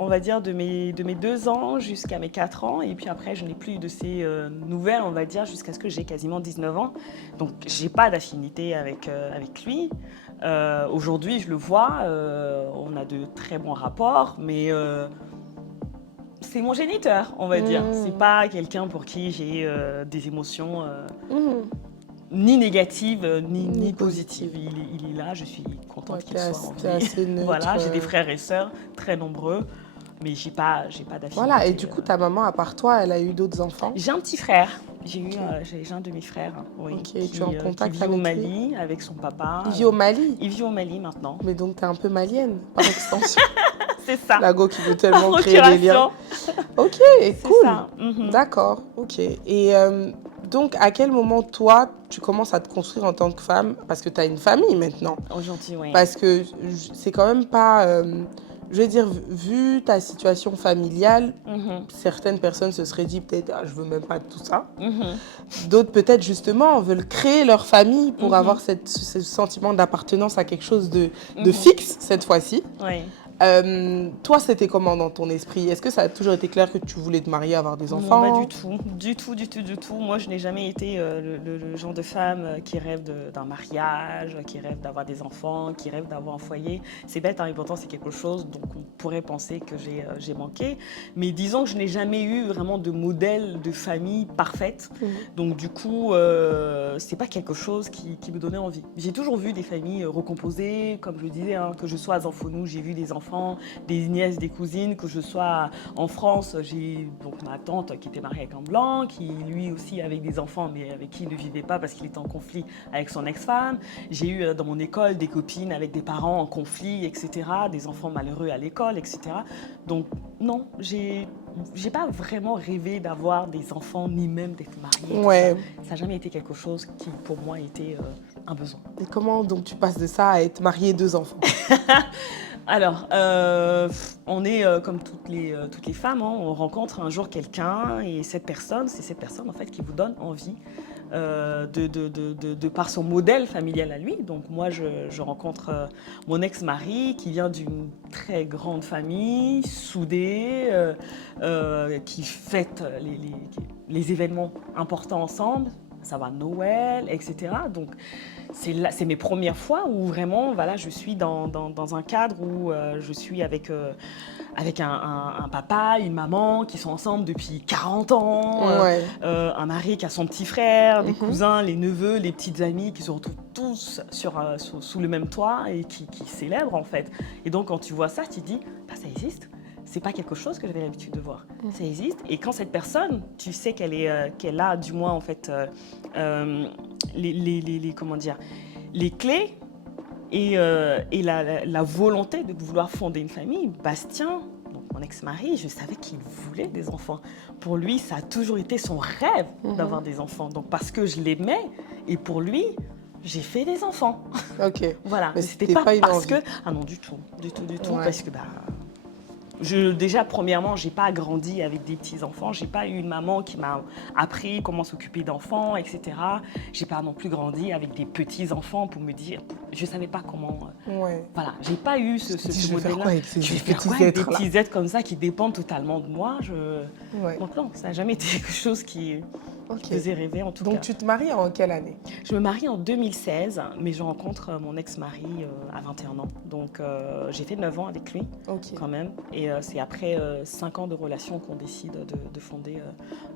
on va dire, de mes 2 ans jusqu'à mes 4 ans. Et puis après, je n'ai plus de ces nouvelles, on va dire, jusqu'à ce que j'ai quasiment 19 ans. Donc, j'ai pas d'affinité avec lui. Aujourd'hui, je le vois, on a de très bons rapports, mais c'est mon géniteur, on va dire. C'est pas quelqu'un pour qui j'ai des émotions... ni négative, ni positive. Il est là, je suis contente qu'il soit en vie. Voilà, j'ai des frères et sœurs, très nombreux, mais j'ai pas d'affinité. Voilà, et du coup, ta maman, à part toi, elle a eu d'autres enfants ? J'ai un petit frère. J'ai un demi-frère, tu es en contact qui vit au Mali avec son papa. Il vit au Mali ? Il vit au Mali maintenant. Mais donc, tu es un peu malienne, par extension. C'est ça. La go qui veut tellement créer des liens. Ok, cool. Ça. D'accord, ok. Et donc, à quel moment, toi, tu commences à te construire en tant que femme ? Parce que tu as une famille maintenant. Aujourd'hui, oui. Parce que c'est quand même pas... je veux dire, vu ta situation familiale, certaines personnes se seraient dit peut-être « je veux même pas de tout ça ». D'autres peut-être justement veulent créer leur famille pour avoir ce sentiment d'appartenance à quelque chose de fixe cette fois-ci. Oui. Toi, c'était comment dans ton esprit? Est-ce que ça a toujours été clair que tu voulais te marier, avoir des enfants? Non, pas du tout, du tout, du tout, du tout. Moi, je n'ai jamais été le genre de femme qui rêve d'un mariage, qui rêve d'avoir des enfants, qui rêve d'avoir un foyer. C'est bête, hein, et pourtant c'est quelque chose dont on pourrait penser que j'ai manqué. Mais disons que je n'ai jamais eu vraiment de modèle de famille parfaite. Donc du coup, c'est pas quelque chose qui me donnait envie. J'ai toujours vu des familles recomposées, comme je le disais, hein, que je sois à Zanfonou, j'ai vu des enfants, des nièces, des cousines, que je sois en France, j'ai donc ma tante qui était mariée avec un blanc, qui lui aussi avait des enfants, mais avec qui il ne vivait pas parce qu'il était en conflit avec son ex-femme. J'ai eu dans mon école des copines avec des parents en conflit, etc., des enfants malheureux à l'école, etc. Donc non, j'ai pas vraiment rêvé d'avoir des enfants, ni même d'être mariée. Ouais. Ça n'a jamais été quelque chose qui, pour moi, était un besoin. Et comment donc tu passes de ça à être mariée et 2 enfants? Alors, on est comme toutes les femmes, hein, on rencontre un jour quelqu'un et c'est cette personne en fait qui vous donne envie de par son modèle familial à lui. Donc moi, je rencontre mon ex-mari qui vient d'une très grande famille, soudée, qui fête les événements importants ensemble. Ça va Noël, etc. Donc, c'est mes premières fois où vraiment, voilà, je suis dans un cadre où je suis avec un papa, une maman qui sont ensemble depuis 40 ans, un mari qui a son petit frère, des cousins, les neveux, les petites amies qui se retrouvent tous sous le même toit et qui célèbrent en fait. Et donc, quand tu vois ça, tu te dis, bah, ça existe. C'est pas quelque chose que j'avais l'habitude de voir. Ça existe. Et quand cette personne, tu sais qu'elle a du moins en fait comment dire, les clés et la volonté de vouloir fonder une famille. Bastien, donc mon ex-mari, je savais qu'il voulait des enfants. Pour lui, ça a toujours été son rêve d'avoir des enfants. Donc parce que je l'aimais et pour lui, j'ai fait des enfants. Ok. Voilà. Mais c'était pas parce que ah non du tout, parce que déjà, premièrement, j'ai pas grandi avec des petits-enfants. J'ai pas eu une maman qui m'a appris comment s'occuper d'enfants, etc. J'ai pas non plus grandi avec des petits-enfants pour me dire... Je savais pas comment... Voilà, j'ai pas eu ce modèle-là. Je vais faire quoi avec des petits êtres comme ça qui dépendent totalement de moi. Donc non, ça n'a jamais été quelque chose qui faisait rêver en tout cas. Donc tu te maries en quelle année? Je me marie en 2016, mais je rencontre mon ex-mari à 21 ans. Donc j'ai fait 9 ans avec lui quand même. Et c'est après 5 ans de relation qu'on décide de fonder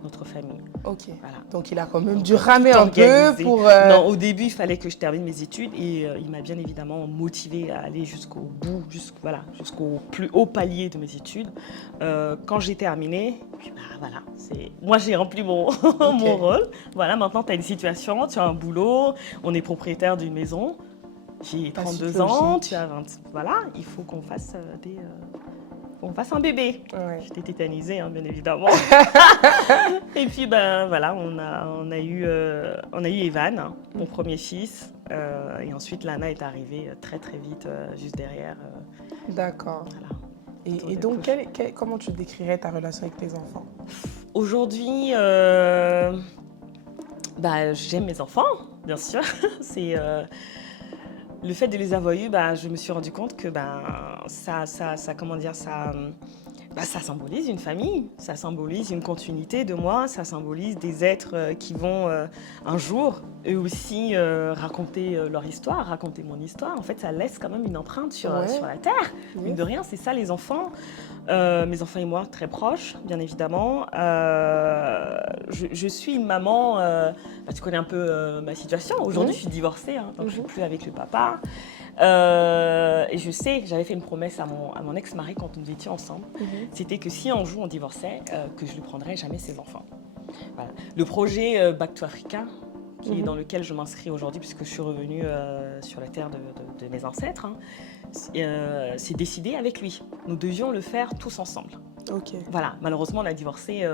notre famille. Ok. Voilà. Donc il a quand même dû ramer un peu pour... Non, au début, il fallait que je termine mes études et il m'a bien évidemment motivée à aller jusqu'au bout, jusqu'au plus haut palier de mes études. Quand j'ai terminé, puis voilà, moi j'ai rempli mon, mon rôle. Voilà, maintenant tu as une situation, tu as un boulot, on est propriétaire d'une maison. J'ai 32 ans, tu as 20... Voilà, il faut qu'on fasse on fasse un bébé. J'étais tétanisée, hein, bien évidemment. Et puis, voilà, on a eu Evan, mon premier fils. Et ensuite, Lana est arrivée très, très vite, juste derrière. D'accord. Voilà. Et donc, comment tu décrirais ta relation avec tes enfants? Aujourd'hui, j'aime mes enfants, bien sûr. C'est... le fait de les avoir eus, je me suis rendu compte que ça symbolise une famille, ça symbolise une continuité de moi, ça symbolise des êtres qui vont un jour, eux aussi, raconter leur histoire, raconter mon histoire. En fait, ça laisse quand même une empreinte sur la terre. Mine de rien, c'est ça les enfants. Mes enfants et moi, très proches, bien évidemment. Je suis une maman, tu connais un peu ma situation. Aujourd'hui, je suis divorcée, hein, donc je ne suis plus avec le papa. Et je sais, j'avais fait une promesse à mon ex-mari quand nous étions ensemble. C'était que si un jour on divorçait, que je ne lui prendrais jamais ses enfants. Voilà. Le projet Back to Africa, qui est dans lequel je m'inscris aujourd'hui, puisque je suis revenue sur la terre de mes ancêtres, hein, c'est décidé avec lui. Nous devions le faire tous ensemble. Voilà. Malheureusement, on a divorcé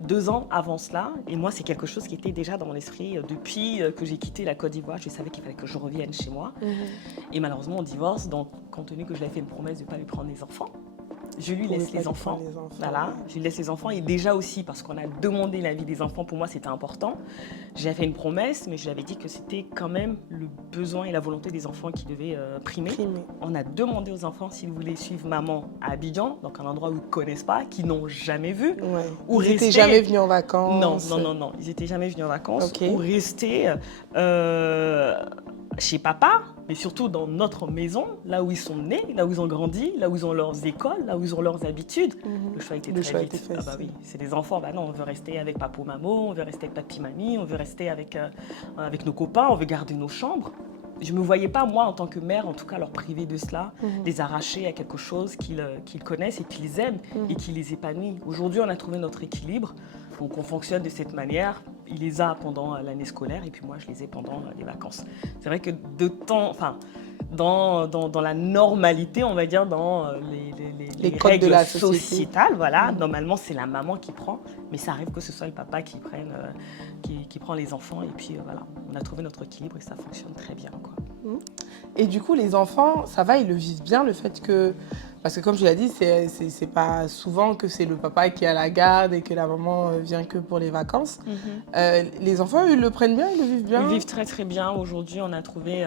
2 ans avant cela. Et moi, c'est quelque chose qui était déjà dans mon esprit depuis que j'ai quitté la Côte d'Ivoire. Je savais qu'il fallait que je revienne chez moi. Et malheureusement, on divorce. Donc, compte tenu que je lui avais fait une promesse de ne pas lui prendre les enfants, Je lui laisse les enfants. Voilà, je lui laisse les enfants. Et déjà aussi, parce qu'on a demandé l'avis des enfants, pour moi, c'était important. J'ai fait une promesse, mais je lui avais dit que c'était quand même le besoin et la volonté des enfants qui devaient primer. On a demandé aux enfants s'ils voulaient suivre maman à Abidjan, donc un endroit où ils ne connaissent pas, qu'ils n'ont jamais vu. Ouais. Ils n'étaient jamais venus en vacances. Non. Ils n'étaient jamais venus en vacances. Ou rester chez papa, mais surtout dans notre maison, là où ils sont nés, là où ils ont grandi, là où ils ont leurs écoles, là où ils ont leurs habitudes. Le choix était très vite. Ah bah oui, c'est des enfants, bah non, on veut rester avec papa ou maman, on veut rester avec papi, mamie, on veut rester avec nos copains, on veut garder nos chambres. Je ne me voyais pas, moi, en tant que mère, en tout cas, leur priver de cela, les arracher à quelque chose qu'ils connaissent et qu'ils aiment et qui les épanouit. Aujourd'hui, on a trouvé notre équilibre, donc on fonctionne de cette manière. Il les a pendant l'année scolaire et puis moi, je les ai pendant les vacances. C'est vrai que dans la normalité, on va dire, dans les codes règles de la sociétales, voilà, normalement, c'est la maman qui prend, mais ça arrive que ce soit le papa qui prend les enfants. Et puis voilà, on a trouvé notre équilibre et ça fonctionne très bien, quoi. Et du coup, les enfants, ça va, ils le vivent bien, le fait que... Parce que comme je l'ai dit, c'est pas souvent que c'est le papa qui est à la garde et que la maman vient que pour les vacances. Les enfants, ils le prennent bien, ils le vivent bien? Ils vivent très très bien. Aujourd'hui, on a trouvé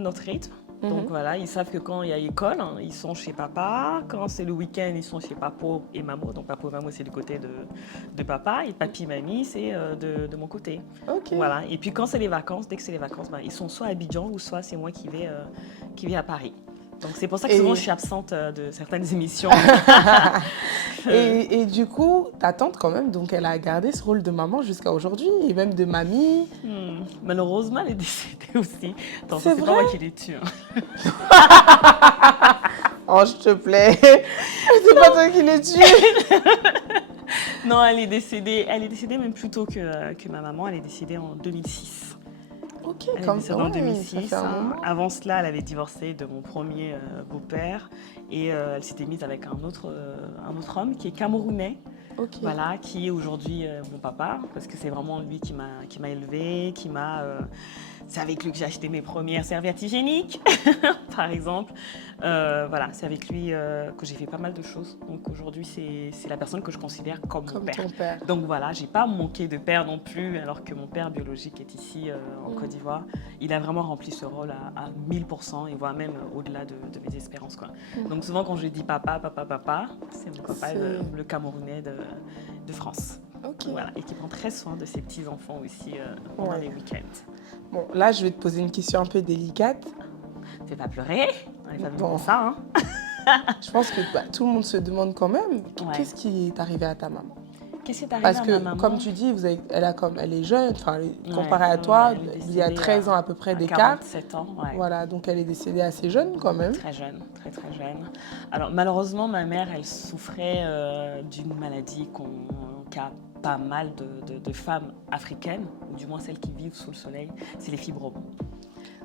notre rythme. Donc voilà, ils savent que quand il y a école, ils sont chez papa. Quand c'est le week-end, ils sont chez papo et maman. Donc papo et maman, c'est du côté de papa. Et papi, mamie, c'est de mon côté. Okay. Voilà. Et puis quand c'est les vacances, dès que c'est les vacances, ils sont soit à Abidjan ou soit c'est moi qui vais à Paris. Donc c'est pour ça que souvent je suis absente de certaines émissions. Et du coup, ta tante quand même, donc elle a gardé ce rôle de maman jusqu'à aujourd'hui et même de mamie. Malheureusement, elle est décédée aussi. Attends, c'est pas moi qui l'ai tuée. Oh, je te plaît. C'est pas toi qui l'ai tuée. Non, elle est décédée même plus tôt que ma maman. Elle est décédée en 2006. Ok, elle est décédée en 2006. Avant cela, elle avait divorcé de mon premier beau-père et elle s'était mise avec un autre homme qui est camerounais. Okay. Voilà, qui est aujourd'hui mon papa, parce que c'est vraiment lui qui m'a élevée, c'est avec lui que j'ai acheté mes premières serviettes hygiéniques, par exemple. Voilà, c'est avec lui que j'ai fait pas mal de choses. Donc aujourd'hui, c'est la personne que je considère comme mon père. Ton père. Donc voilà, j'ai pas manqué de père non plus, alors que mon père biologique est ici en Côte d'Ivoire. Il a vraiment rempli ce rôle à 1000%, et voire même au-delà de mes espérances, quoi. Donc souvent, quand je dis papa, c'est mon papa, le Camerounais de France. Okay. Voilà, et qui prend très soin de ses petits-enfants aussi pendant les week-ends. Bon, là, je vais te poser une question un peu délicate. Fais pas pleurer, on n'est pas venu pour ça. Je pense que tout le monde se demande quand même, qu'est-ce qui est arrivé à ta maman? Qu'est-ce qui est arrivé à ma maman? Parce que, comme tu dis, elle est jeune, comparée à toi, il y a 13 ans à peu près d'écart. 47 ans, Voilà, donc elle est décédée assez jeune quand même. Très jeune, très très jeune. Alors malheureusement, ma mère, elle souffrait d'une maladie qu'a pas mal de femmes africaines, ou du moins celles qui vivent sous le soleil, c'est les fibromes.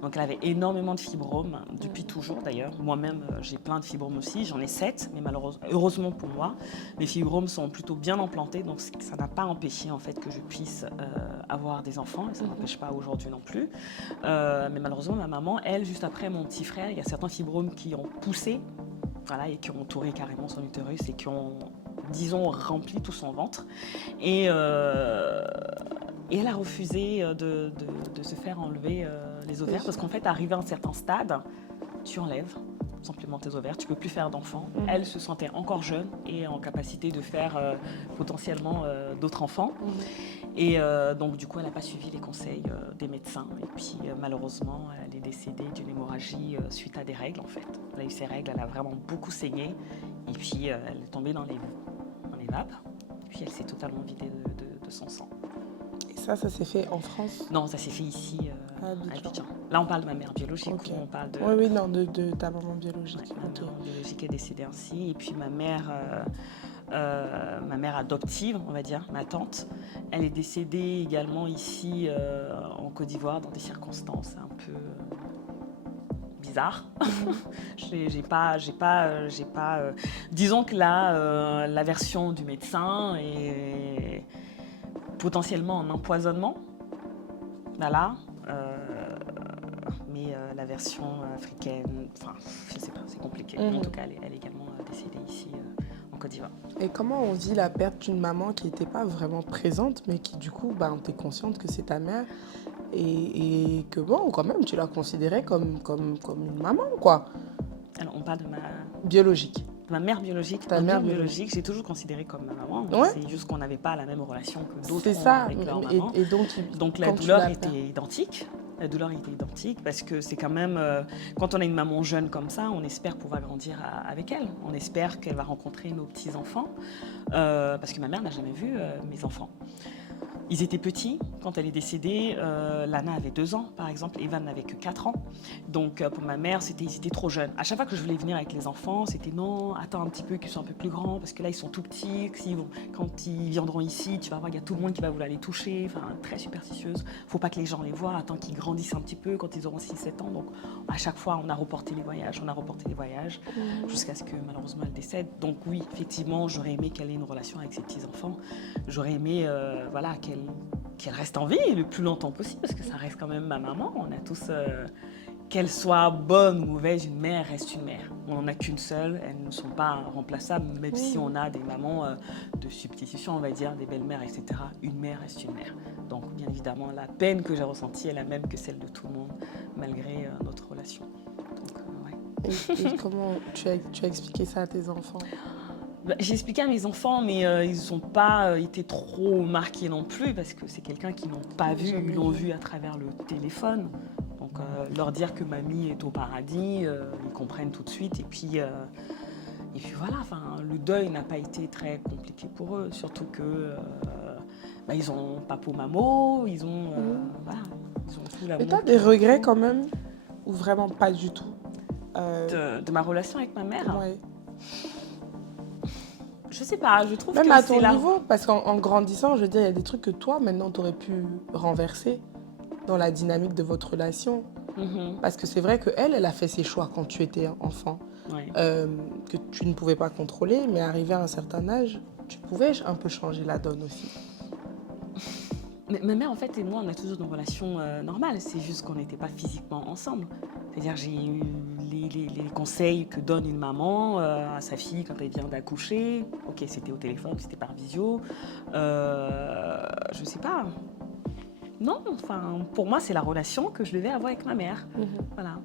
Donc elle avait énormément de fibromes, depuis toujours d'ailleurs. Moi-même, j'ai plein de fibromes aussi, j'en ai 7, mais heureusement pour moi, mes fibromes sont plutôt bien implantés, donc ça n'a pas empêché en fait que je puisse avoir des enfants, et ça n'empêche pas aujourd'hui non plus. Mais malheureusement, ma maman, elle, juste après mon petit frère, il y a certains fibromes qui ont poussé, voilà, et qui ont entouré carrément son utérus et qui ont, disons, rempli tout son ventre. Et elle a refusé de se faire enlever les ovaires parce qu'en fait, arrivé à un certain stade, tu enlèves simplement tes ovaires, tu ne peux plus faire d'enfants. Elle se sentait encore jeune et en capacité de faire potentiellement d'autres enfants. Et donc, du coup, elle n'a pas suivi les conseils des médecins. Et puis, malheureusement, elle est décédée d'une hémorragie suite à des règles, en fait. Elle a eu ses règles, elle a vraiment beaucoup saigné. Et puis, elle est tombée dans les vapes. Et puis, elle s'est totalement vidée de son sang. Ça s'est fait en France? Non, ça s'est fait ici, à Abidjan. Là, on parle de ma mère biologique, ou on parle de... Oui, non, de ta maman biologique. Ouais, ma mère biologique est décédée ainsi. Et puis ma mère adoptive, on va dire, ma tante, elle est décédée également ici, en Côte d'Ivoire, dans des circonstances un peu bizarres. Disons que là, la version du médecin est potentiellement un empoisonnement, voilà, mais la version africaine, enfin, je sais pas, c'est compliqué. En tout cas, elle est également décédée ici en Côte d'Ivoire. Et comment on vit la perte d'une maman qui n'était pas vraiment présente, mais qui du coup, t'es consciente que c'est ta mère et que bon, quand même, tu la considérais comme une maman, quoi. Alors, on parle de biologique. Ma mère biologique, ta mère biologique, j'ai toujours considéré comme ma maman. Ouais. C'est juste qu'on n'avait pas la même relation que d'autres C'est ça. avec leur maman. Et donc la douleur était identique. La douleur était identique parce que c'est quand même, quand on a une maman jeune comme ça, on espère pouvoir grandir avec elle. On espère qu'elle va rencontrer nos petits-enfants. Parce que ma mère n'a jamais vu mes enfants. Ils étaient petits quand elle est décédée. Lana avait 2 ans, par exemple. Evan n'avait que 4 ans. Donc, pour ma mère, ils étaient trop jeunes. À chaque fois que je voulais venir avec les enfants, c'était non, attends un petit peu qu'ils soient un peu plus grands, parce que là, ils sont tout petits. Quand ils viendront ici, tu vas voir, il y a tout le monde qui va vouloir les toucher. Enfin, très superstitieuse. Faut pas que les gens les voient. Attends qu'ils grandissent un petit peu quand ils auront 6-7 ans. Donc, à chaque fois, on a reporté les voyages. Jusqu'à ce que, malheureusement, elle décède. Donc, oui, effectivement, j'aurais aimé qu'elle ait une relation avec ses petits-enfants. J'aurais aimé, qu'elle reste en vie le plus longtemps possible, parce que ça reste quand même ma maman. On a tous, qu'elle soit bonne ou mauvaise, une mère reste une mère. On n'en a qu'une seule, elles ne sont pas remplaçables, même si on a des mamans de substitution, on va dire, des belles-mères, etc. Une mère reste une mère. Donc, bien évidemment, la peine que j'ai ressentie est la même que celle de tout le monde, malgré notre relation. Donc, ouais. Et comment tu as expliqué ça à tes enfants ? J'ai expliqué à mes enfants, mais ils n'ont pas été trop marqués non plus, parce que c'est quelqu'un qu'ils n'ont pas vu, ils l'ont vu à travers le téléphone. Donc leur dire que mamie est au paradis, ils comprennent tout de suite. Et puis voilà, le deuil n'a pas été très compliqué pour eux, surtout que ils ont papo mamo, ils ont tout l'amour. Mais tu as des regrets quand même, ou vraiment pas du tout de ma relation avec ma mère? Ouais. Je sais pas, je trouve même que à ton niveau, parce qu'en grandissant, je veux dire, il y a des trucs que toi, maintenant, tu aurais pu renverser dans la dynamique de votre relation. Parce que c'est vrai qu'elle a fait ses choix quand tu étais enfant, que tu ne pouvais pas contrôler, mais arrivé à un certain âge, tu pouvais un peu changer la donne aussi. Mais ma mère, en fait, et moi, on a toujours une relation normale. C'est juste qu'on n'était pas physiquement ensemble. C'est-à-dire, j'ai eu les conseils que donne une maman à sa fille quand elle vient d'accoucher. Ok, c'était au téléphone, c'était par visio. Je sais pas. Non, pour moi, c'est la relation que je devais avoir avec ma mère. Voilà.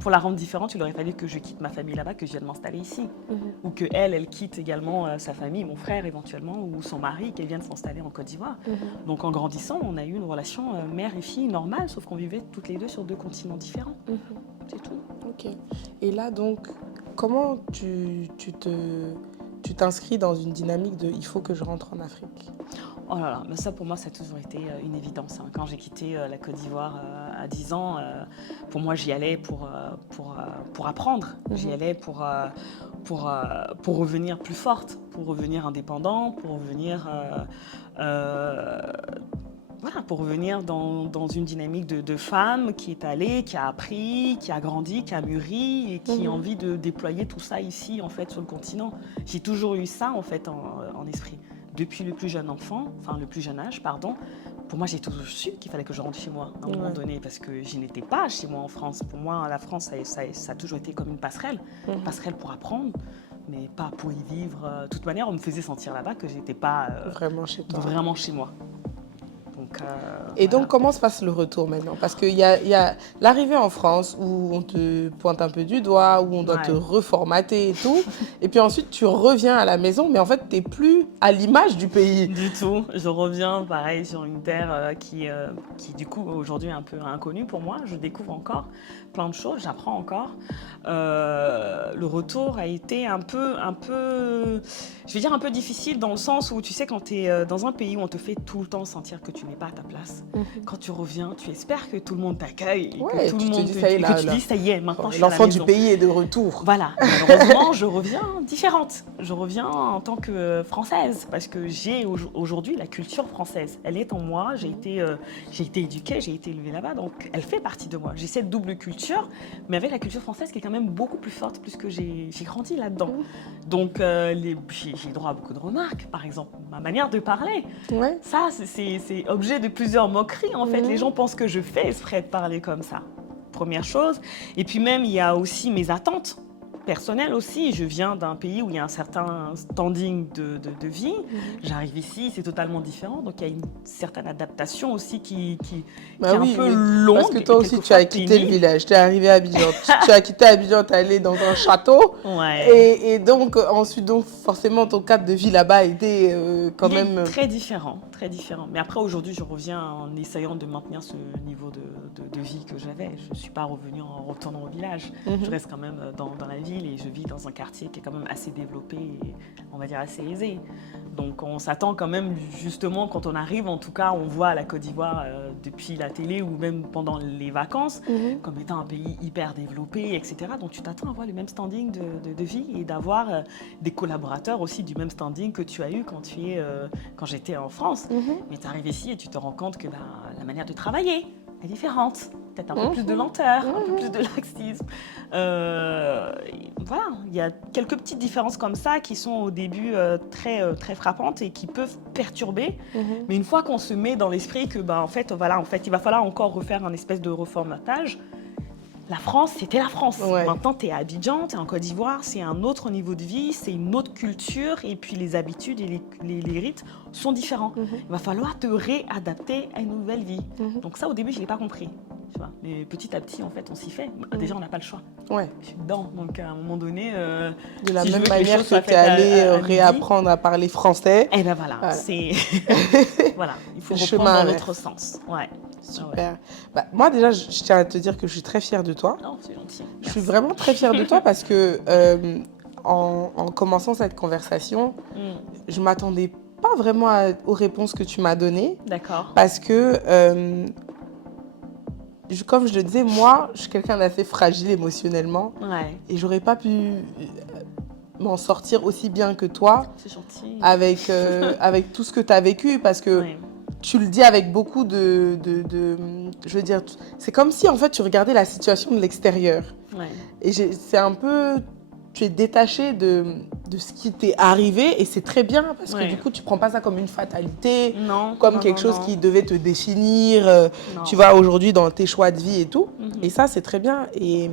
Pour la rendre différente, il aurait fallu que je quitte ma famille là-bas, que je vienne m'installer ici. Ou qu'elle quitte également sa famille, mon frère éventuellement, ou son mari, qu'elle vienne s'installer en Côte d'Ivoire. Donc en grandissant, on a eu une relation mère et fille normale, sauf qu'on vivait toutes les deux sur 2 continents différents. C'est tout. Ok. Et là, donc, comment tu t'inscris dans une dynamique de « il faut que je rentre en Afrique » ? Oh là là, mais ça pour moi, ça a toujours été une évidence. Quand j'ai quitté la Côte d'Ivoire à 10 ans, pour moi, j'y allais pour apprendre. J'y allais pour revenir plus forte, pour revenir indépendant, pour revenir, pour revenir dans une dynamique de femme qui est allée, qui a appris, qui a grandi, qui a mûri et qui a envie de déployer tout ça ici, en fait, sur le continent. J'ai toujours eu ça, en fait, en esprit. Depuis le plus jeune âge, pour moi, j'ai toujours su qu'il fallait que je rentre chez moi à un moment donné, parce que je n'étais pas chez moi en France. Pour moi, la France, ça a toujours été comme une passerelle pour apprendre, mais pas pour y vivre. De toute manière, on me faisait sentir là-bas que j'étais pas vraiment chez toi. Vraiment chez moi. Donc, comment se passe le retour maintenant ? Parce qu'il y a l'arrivée en France où on te pointe un peu du doigt, où on doit te reformater et tout. Et puis ensuite, tu reviens à la maison, mais en fait, tu n'es plus à l'image du pays. Du tout. Je reviens, pareil, sur une terre qui du coup, aujourd'hui, est un peu inconnue pour moi. Je découvre encore plein de choses, j'apprends encore. Le retour a été un peu, je vais dire un peu difficile dans le sens où, tu sais, quand tu es dans un pays où on te fait tout le temps sentir que tu n'es pas à ta place, quand tu reviens, tu espères que tout le monde t'accueille, que tout le monde te dit ça y est, maintenant je suis à la maison. L'enfant du pays est de retour. Voilà, malheureusement, je reviens différente. Je reviens en tant que Française, parce que j'ai aujourd'hui la culture française. Elle est en moi, j'ai été éduquée, j'ai été élevée là-bas, donc elle fait partie de moi. J'ai cette double culture, mais avec la culture française qui est quand même beaucoup plus forte, puisque j'ai grandi là-dedans. Donc j'ai droit à beaucoup de remarques, par exemple, ma manière de parler. Ça, c'est objectif. l'objet de plusieurs moqueries. En fait, les gens pensent que je fais exprès de parler comme ça. Première chose. Et puis même, il y a aussi mes attentes personnelles aussi. Je viens d'un pays où il y a un certain standing de vie. J'arrive ici, c'est totalement différent. Donc, il y a une certaine adaptation aussi qui est un peu longue. Parce que toi aussi, tu as quitté le village. Tu es arrivé à Abidjan. Tu as quitté Abidjan, tu es allé dans un château. Et donc, ensuite, donc, forcément, ton cadre de vie là-bas était quand même... Très différent, très différent. Mais après, aujourd'hui, je reviens en essayant de maintenir ce niveau de vie que j'avais. Je ne suis pas revenue en retournant au village. Je reste quand même dans la ville et je vis dans un quartier qui est quand même assez développé et, on va dire, assez aisé. Donc, on s'attend quand même, justement, quand on arrive, en tout cas, on voit la Côte d'Ivoire depuis la télé ou même pendant les vacances, comme étant un pays hyper développé, etc. Donc, tu t'attends à avoir le même standing de vie et d'avoir des collaborateurs aussi du même standing que tu as eu quand j'étais en France. Mais tu arrives ici et tu te rends compte que la manière de travailler est différente. Peut-être un peu plus de lenteur, un peu plus de laxisme. Voilà, il y a quelques petites différences comme ça qui sont au début très frappantes et qui peuvent perturber. Mais une fois qu'on se met dans l'esprit que, en fait, il va falloir encore refaire un espèce de reformatage. La France, c'était la France. Maintenant, tu es à Abidjan, tu es en Côte d'Ivoire, c'est un autre niveau de vie, c'est une autre culture et puis les habitudes et les rites sont différents. Il va falloir te réadapter à une nouvelle vie. Donc ça, au début, je ne l'ai pas compris. Tu vois. Mais petit à petit, en fait, on s'y fait. Déjà, on n'a pas le choix. Je suis dedans. Donc, à un moment donné... de la même manière que tu es allé réapprendre à parler français. Et bien voilà. Voilà. Il faut reprendre dans l'autre sens. Super. Moi, déjà, je tiens à te dire que je suis très fière de toi. Oh, c'est gentil. Merci. Je suis vraiment très fière de toi parce que en commençant cette conversation, je ne m'attendais pas vraiment aux réponses que tu m'as données. D'accord. Parce que, comme je le disais, moi, je suis quelqu'un d'assez fragile émotionnellement. Et je n'aurais pas pu m'en sortir aussi bien que toi. C'est gentil. Avec tout ce que tu as vécu. Parce que... Tu le dis avec beaucoup je veux dire, c'est comme si en fait tu regardais la situation de l'extérieur. Et c'est un peu, tu es détaché de ce qui t'est arrivé et c'est très bien parce que du coup tu prends pas ça comme une fatalité, comme quelque chose qui devait te définir, tu vois, aujourd'hui dans tes choix de vie et tout. Et ça c'est très bien et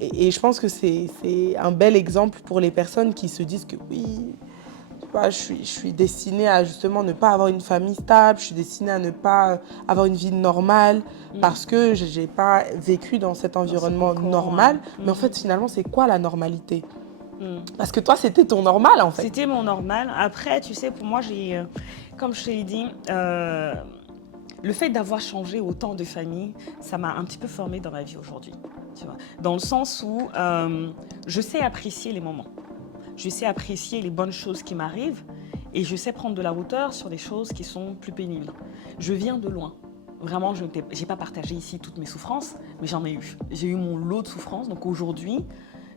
je pense que c'est un bel exemple pour les personnes qui se disent que oui. Je suis destinée à justement ne pas avoir une famille stable, je suis destinée à ne pas avoir une vie normale parce que je n'ai pas vécu dans cet environnement normal. Mais en fait, finalement, c'est quoi la normalité ? Parce que toi, c'était ton normal, en fait. C'était mon normal. Après, tu sais, pour moi, comme je t'ai dit, le fait d'avoir changé autant de familles, ça m'a un petit peu formée dans ma vie aujourd'hui. Tu vois, dans le sens où je sais apprécier les moments. Je sais apprécier les bonnes choses qui m'arrivent et je sais prendre de la hauteur sur des choses qui sont plus pénibles. Je viens de loin. Vraiment, je n'ai pas partagé ici toutes mes souffrances, mais j'en ai eu. J'ai eu mon lot de souffrances. Donc aujourd'hui,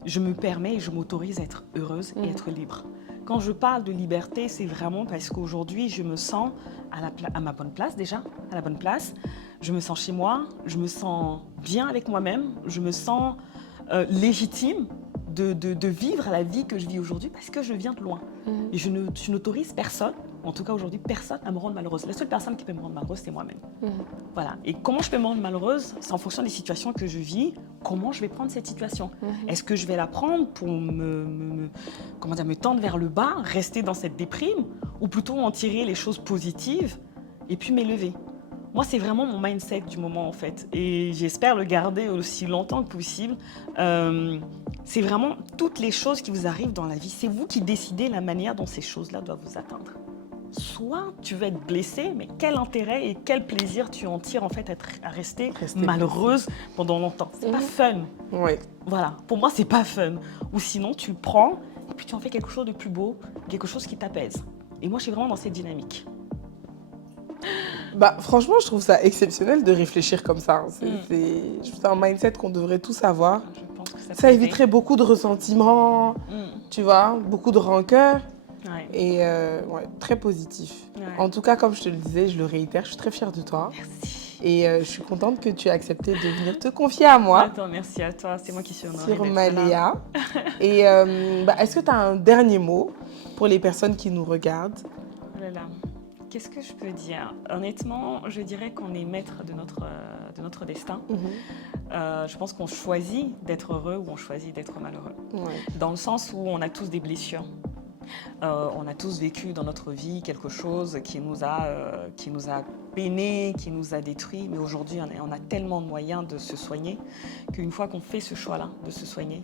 je me permets et je m'autorise à être heureuse et être libre. Quand je parle de liberté, c'est vraiment parce qu'aujourd'hui, je me sens à ma bonne place déjà, à la bonne place. Je me sens chez moi, je me sens bien avec moi-même, je me sens légitime de vivre la vie que je vis aujourd'hui parce que je viens de loin. Et je n'autorise personne, en tout cas aujourd'hui, personne à me rendre malheureuse. La seule personne qui peut me rendre malheureuse, c'est moi-même. Voilà. Et comment je peux me rendre malheureuse, c'est en fonction des situations que je vis, comment je vais prendre cette situation. Est-ce que je vais la prendre pour me tendre vers le bas, rester dans cette déprime, ou plutôt en tirer les choses positives et puis m'élever? Moi, c'est vraiment mon mindset du moment, en fait. Et j'espère le garder aussi longtemps que possible. C'est vraiment toutes les choses qui vous arrivent dans la vie. C'est vous qui décidez la manière dont ces choses-là doivent vous atteindre. Soit tu vas être blessée, mais quel intérêt et quel plaisir tu en tires, en fait, à rester malheureuse pendant longtemps. C'est pas fun. Voilà. Pour moi, c'est pas fun. Ou sinon, tu le prends et puis tu en fais quelque chose de plus beau, quelque chose qui t'apaise. Et moi, je suis vraiment dans cette dynamique. Franchement, je trouve ça exceptionnel de réfléchir comme ça. C'est un mindset qu'on devrait tous avoir. Je pense que ça éviterait beaucoup de ressentiments, tu vois, beaucoup de rancœur. Et très positif. En tout cas, comme je te le disais, je le réitère, je suis très fière de toi. Merci. Et je suis contente que tu aies accepté de venir te confier à moi. Attends, merci à toi, c'est moi qui suis honorée sur d'être Maléa. Et est-ce que tu as un dernier mot pour les personnes qui nous regardent? Oh là là. qu'est-ce que je peux dire? Honnêtement, je dirais qu'on est maître de notre destin. Je pense qu'on choisit d'être heureux ou on choisit d'être malheureux. Ouais. Dans le sens où on a tous des blessures. On a tous vécu dans notre vie quelque chose qui nous a peiné, qui nous a détruit. Mais aujourd'hui, on a tellement de moyens de se soigner qu'une fois qu'on fait ce choix-là de se soigner,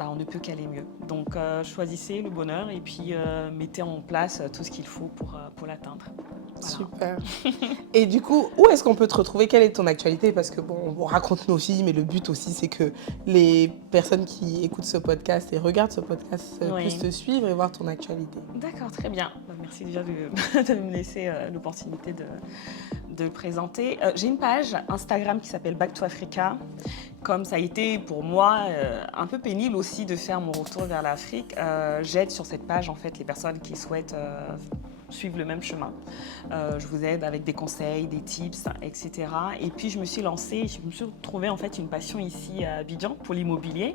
on ne peut qu'aller mieux. Donc, choisissez le bonheur et puis mettez en place tout ce qu'il faut pour l'atteindre. Voilà. Super. Et du coup, où est-ce qu'on peut te retrouver? Quelle est ton actualité? Parce que on raconte nos vies, mais le but aussi, c'est que les personnes qui écoutent ce podcast et regardent ce podcast puissent te suivre et voir ton actualité. D'accord, très bien. Merci déjà de me laisser l'opportunité de le présenter. J'ai une page Instagram qui s'appelle Back to Africa. Comme ça a été pour moi un peu pénible aussi de faire mon retour vers l'Afrique, j'aide sur cette page en fait les personnes qui souhaitent suivre le même chemin. Je vous aide avec des conseils, des tips, etc. Et puis je me suis trouvé en fait une passion ici à Abidjan pour l'immobilier.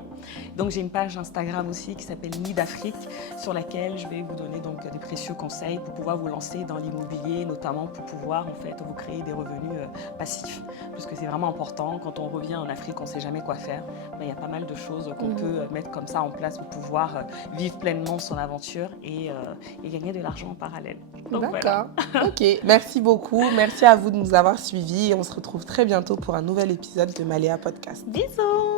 Donc j'ai une page Instagram aussi qui s'appelle Nid d'Afrique sur laquelle je vais vous donner donc des précieux conseils pour pouvoir vous lancer dans l'immobilier, notamment pour pouvoir en fait vous créer des revenus passifs. Parce que c'est vraiment important, quand on revient en Afrique, on ne sait jamais quoi faire. Il y a pas mal de choses qu'on peut mettre comme ça en place pour pouvoir vivre pleinement son aventure et gagner de l'argent en parallèle. Donc, d'accord, voilà. Ok, merci beaucoup. Merci à vous de nous avoir suivis et on se retrouve très bientôt pour un nouvel épisode de Maléa Podcast. Bisous.